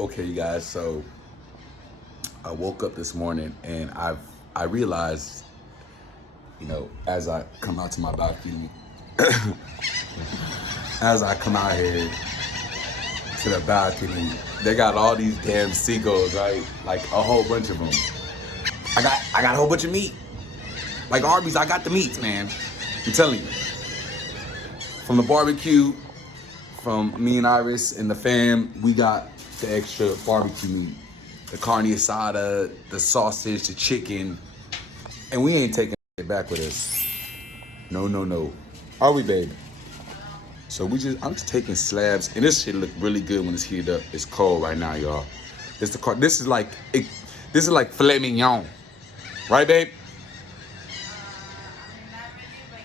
Okay, you guys. So I woke up this morning and I realized, as I come out to my balcony, as I come out here to the balcony, they got all these damn seagulls, right? Like a whole bunch of them. I got a whole bunch of meat. Like Arby's, I got the meats, man. I'm telling you. From the barbecue, from me and Iris and the fam, we got the extra barbecue meat. The carne asada, the sausage, the chicken. And we ain't taking it back with us. No. Are we, babe? So I'm just taking slabs, and this shit look really good when it's heated up. It's cold right now, y'all. This is like filet mignon, right, babe? Not really, but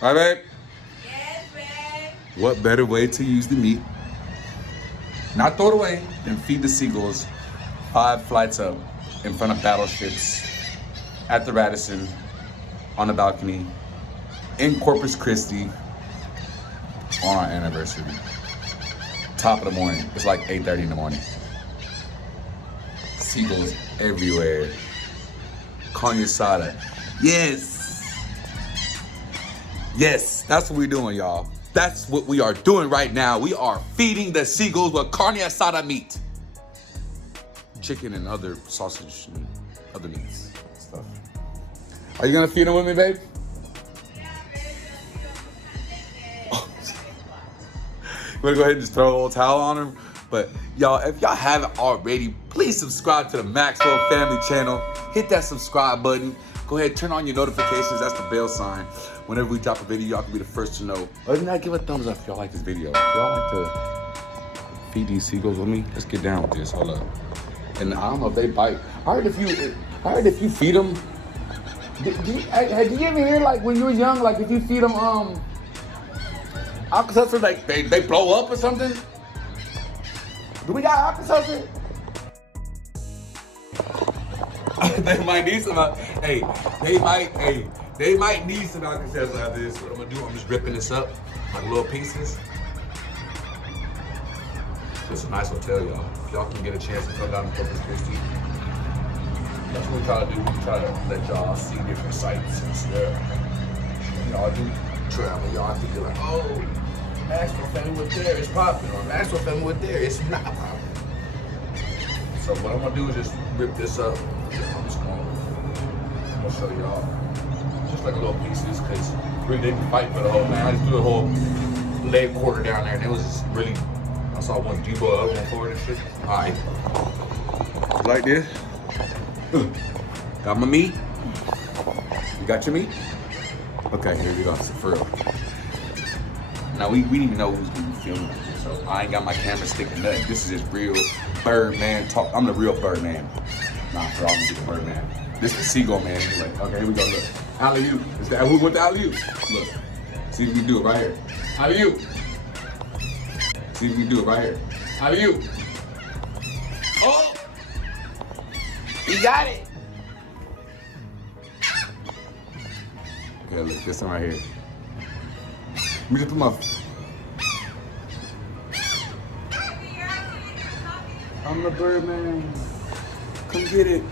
yeah. Right, babe? Yes, babe. What better way to use the meat, not throw it away, than feed the seagulls 5 flights up in front of battleships at the Radisson on the balcony in Corpus Christi on our anniversary. Top of the morning. It's like 8:30 in the morning. Seagulls everywhere. Carne asada. Yes, that's what we're doing, y'all. That's what we are doing right now. We are feeding the seagulls with carne asada meat. Chicken and other sausage and other meats and stuff. Are you gonna feed them with me, babe? Yeah, babe. You wanna go ahead and just throw a little towel on them? But y'all, if y'all haven't already, please subscribe to the Maxwell family channel. Hit that subscribe button. Go ahead, turn on your notifications. That's the bell sign. Whenever we drop a video, y'all can be the first to know. Other than that, give a thumbs up if y'all like this video. If y'all like to feed these seagulls with me, let's get down with this. Hold up. And I don't know if they bite. I heard if you feed them. Did you ever hear, like, when you were young, like, if you feed them Alka-Seltzer, like they blow up or something? Do we got Alka-Seltzer? They might need some. They might need some Alka-Seltzer after this. What I'm gonna do, I'm just ripping this up like little pieces. It's a nice hotel, y'all. If y'all can get a chance to come down to Corpus Christi, that's what we try to do. We try to let y'all see different sights and stuff. Y'all do travel, y'all think you're like, oh, Maxwell family went there, it's popping, or Maxwell family went there, it's not popping. So what I'm gonna do is just rip this up. I'm gonna show y'all just like little pieces, cause really didn't fight for the whole man. I just threw a whole leg quarter down there, and it was just really. I saw one G-boy, other one forward and shit. All right, like this. Got my meat. You got your meat? Okay, here we go. So for real. Now we didn't even know who's gonna be filming this, so I ain't got my camera sticking nothing. This is just real Birdman talk. I'm the real Birdman. Nah, for all I'm the Birdman. This is the Seagull man. Anyway. Okay, here we go. Look, alley-oop. Is that who went to alley-oop? Look, see if we can do it right here. Alley-oop. See if we can do it right here. Alley-oop. Oh, he got it. Okay, look, this one right here. Let me just put my. I'm the Birdman. Come get it.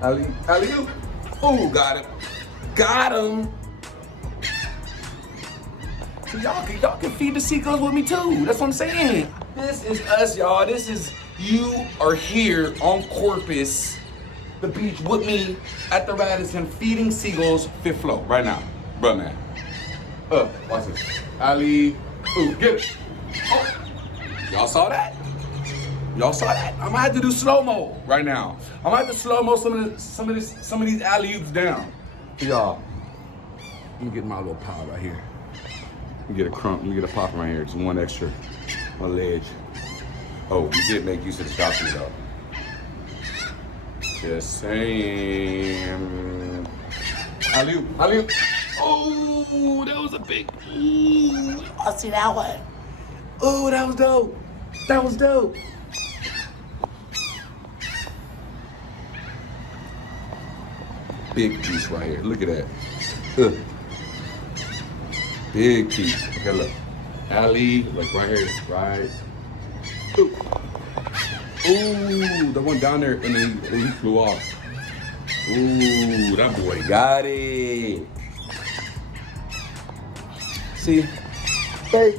Alley-oop. Oh, got it. Got him. So y'all can feed the seagulls with me too. That's what I'm saying. This is us, y'all. This is you are here on Corpus, the beach with me at the Radisson, feeding seagulls 5th floor right now. Bruh, man. Watch this. Ali, ooh, get it. Oh. Y'all saw that? Y'all saw that? I'm gonna have to do slow-mo right now. I'm gonna have to slow-mo some of these alley-oops down. Y'all, let me get my little pile right here. Let me get a crump, let me get a pop right here. Just one extra, one ledge. Oh, we did make use of the balcony though. Just saying. Alley-oop, alley-oop. Oh, that was a big, ooh, I see that one. Oh, that was dope. That was dope. Big piece right here. Look at that. Big piece. Okay, look. Alley, like right here, right. Ooh. Ooh, the one down there, and then he flew off. Ooh, that boy got it. See, hey,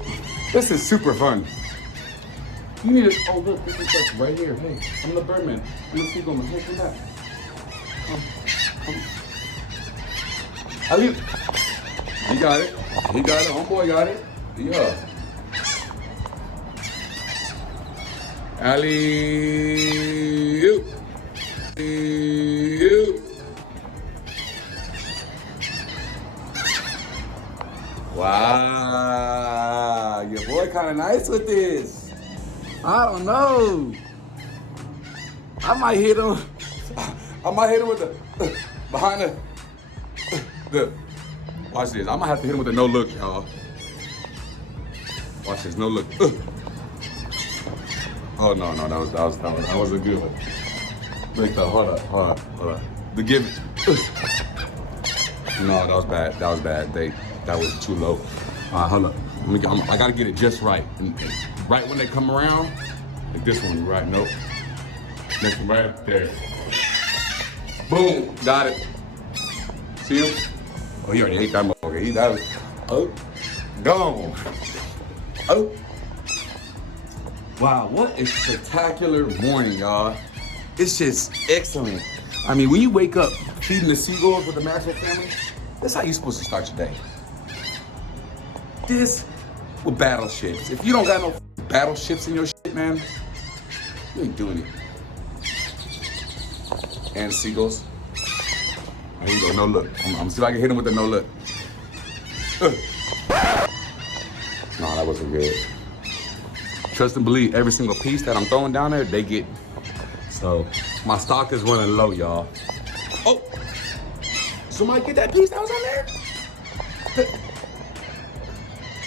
this is super fun. You need to, oh look, this is like right here. Hey, I'm the Birdman. I'm the Seagull. Hey, come back. Come. Alley. He got it. He got it. Homeboy got it. Yeah. Alley. Wow, your boy kind of nice with this. I don't know. I might hit him. I might hit him with the behind the. Watch this. I might have to hit him with a no look, y'all. Watch this, no look. Oh no, that wasn't good. Like the hold up. The give. No, that was bad. That was too low. Hold up. I gotta get it just right. And right when they come around, like this one, right? Nope. Next one, right there. Boom, got it. See him? Oh, he already ate that motherfucker. That was, gone. Oh. Wow, what a spectacular morning, y'all. It's just excellent. I mean, when you wake up feeding the seagulls with the Maxwell family, that's how you're supposed to start your day. This with battleships. If you don't got no battleships in your shit, man, you ain't doing it. And seagulls. There you go, no look. I'm gonna see if I can hit him with the no look. No, that wasn't good. Trust and believe, every single piece that I'm throwing down there, they get. So my stock is running low, y'all. Oh, somebody get that piece that was on there?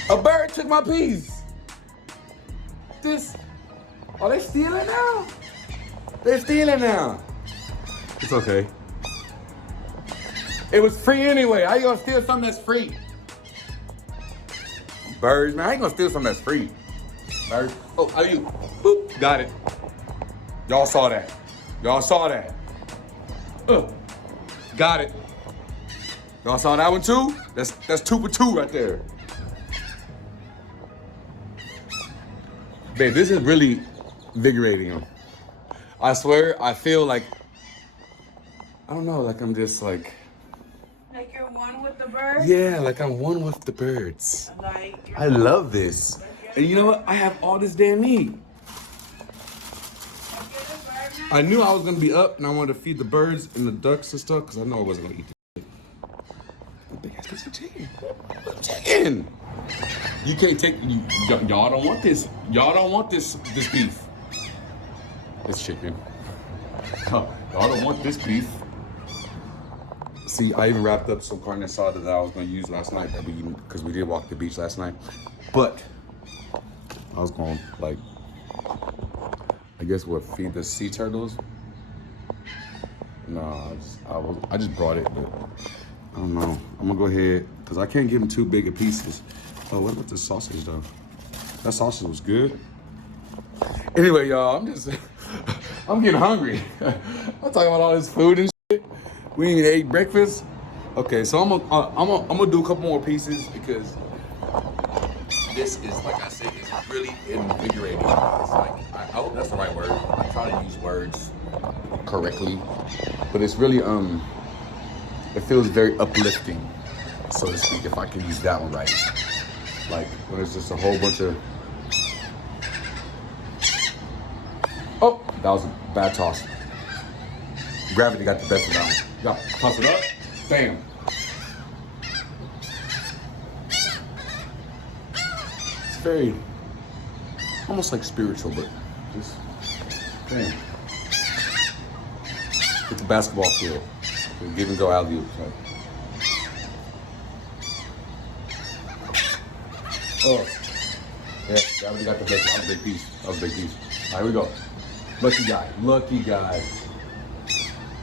A bird took my piece. Oh, they stealing now? They're stealing now. It's okay. It was free anyway. How you gonna steal something that's free? Birds, man, how you gonna steal something that's free? Birds. Oh, how you? Boop, got it. Y'all saw that. Got it. Y'all saw that one too? That's 2 for 2 right there. Babe, this is really invigorating. I swear, I feel like, I don't know, like I'm just like you're one with the birds? Yeah, like I'm one with the birds. Like I love this. And you know what? I have all this damn meat. I knew I was gonna be up and I wanted to feed the birds and the ducks and stuff because I know I wasn't gonna eat the big ass piece of chicken. Chicken! You can't take, y'all don't want this. Y'all don't want this beef. This chicken. Y'all don't want this beef. See, I even wrapped up some carne asada that I was gonna use last night because we did walk the beach last night. But I was gonna like, I guess what, feed the sea turtles? No, I just brought it, but I don't know. I'm gonna go ahead because I can't give them too big of pieces. Oh, what about the sausage though? That sausage was good. Anyway, y'all, I'm getting hungry. I'm talking about all this food and shit. We ain't even ate breakfast. Okay, so I'm gonna do a couple more pieces because this is, like I said, it's really invigorating. It's like, I hope that's the right word. I try to use words correctly, but it's really it feels very uplifting, so to speak, if I can use that one right. Like when it's just a whole bunch of. Oh, that was a bad toss. Gravity got the best of that one. Got toss it up, bam. It's very, almost like spiritual, but just, bam. It's a basketball field. Give and go alley-oop. Oh, yeah, gravity got the best. That was a big piece. All right, here we go. Lucky guy.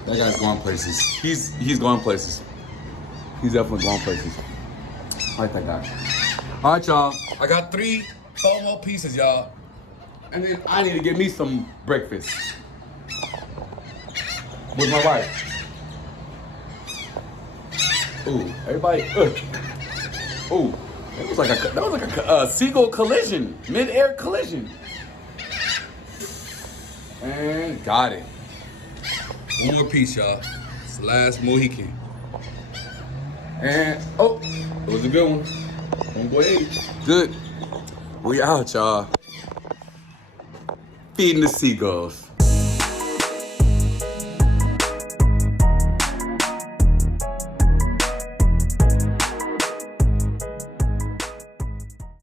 That guy's going places. He's going places. He's definitely going places. I like that guy. All right, y'all. I got 4 more pieces, y'all. And then I need to get me some breakfast with my wife. Ooh, everybody. Ooh, that was like a seagull collision, mid-air collision. And got it. One more piece, y'all. It's the last Mohican. And oh, it was a good one. Homeboy, good. We out, y'all. Feeding the seagulls.